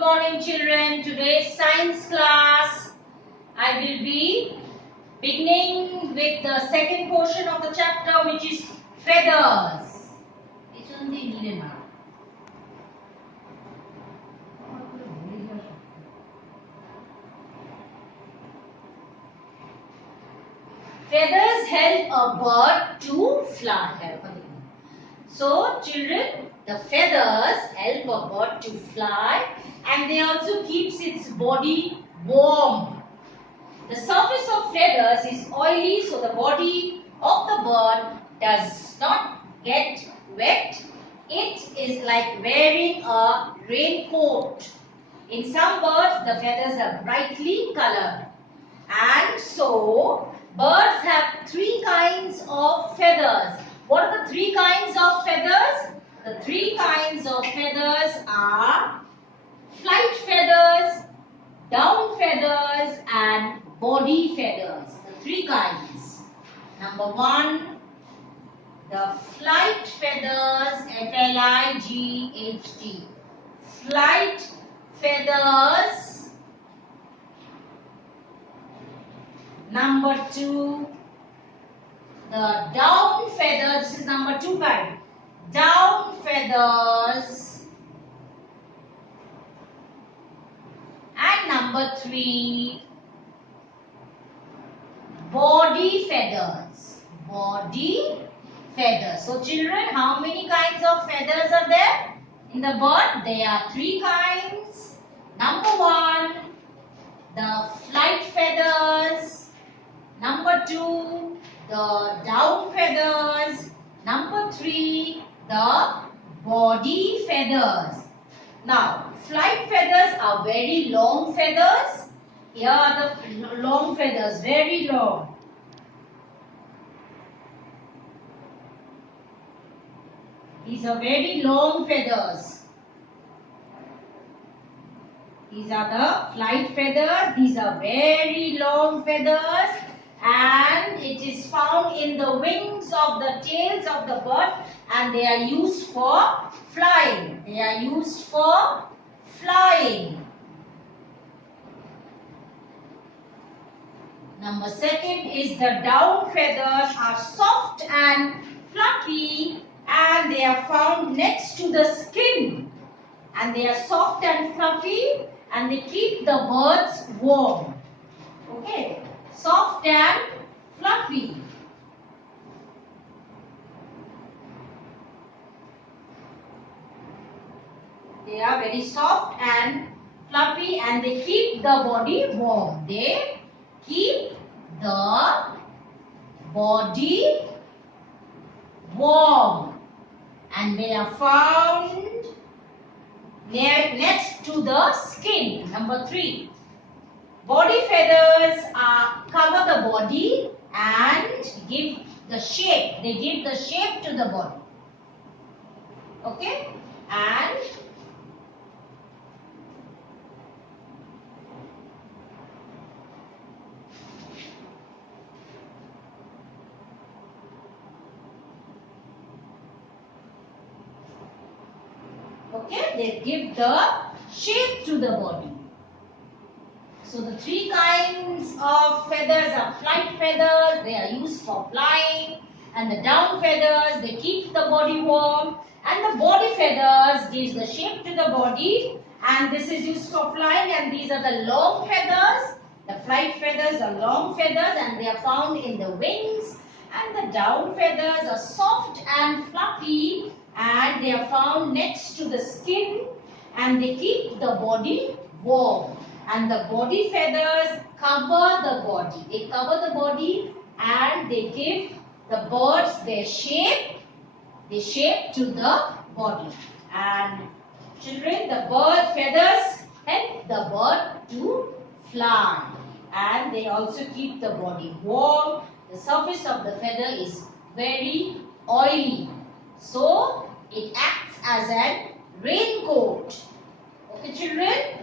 Good morning children. Today's science class I will be beginning with the second portion of the chapter, which is feathers. Feathers help a bird to fly. So children, the feathers help a bird to fly and they also keeps its body warm. The surface of feathers is oily, so the body of the bird does not get wet. It is like wearing a raincoat. In some birds, the feathers are brightly colored. And so, birds have three kinds of feathers. What are the three kinds of feathers? The three kinds of feathers are flight feathers, down feathers and body feathers. The three kinds. Number one, the flight feathers, F-L-I-G-H-T. Flight feathers. Number two, the down feathers. This is number two kind. Down feathers. And number three, body feathers. Body feathers. So children, how many kinds of feathers are there in the bird? There are three kinds. Number one, the flight feathers. Number two, the down feathers. Number three, the body feathers. Now, flight feathers are very long feathers. Here are the long feathers, very long. These are very long feathers. These are the flight feathers. These are very long feathers. And it is found in the wings of the tails of the bird and they are used for flying. They are used for flying. Number second is the down feathers are soft and fluffy and they are found next to the skin. And they are soft and fluffy and they keep the birds warm. Okay. Soft and fluffy. They are very soft and fluffy and they keep the body warm. They keep the body warm and they are found next to the skin. Number three. Body feathers cover the body and give the shape. They give the shape to the body. Okay? And okay, they give the shape to the body. So the three kinds of feathers are flight feathers, they are used for flying, and the down feathers, they keep the body warm, and the body feathers gives the shape to the body, and this is used for flying, and these are the long feathers. The flight feathers are long feathers and they are found in the wings, and the down feathers are soft and fluffy and they are found next to the skin and they keep the body warm. And the body feathers cover the body. They cover the body and they give the birds their shape. They shape to the body. And children, the bird feathers help the bird to fly. And they also keep the body warm. The surface of the feather is very oily. So, it acts as a raincoat. Okay, children?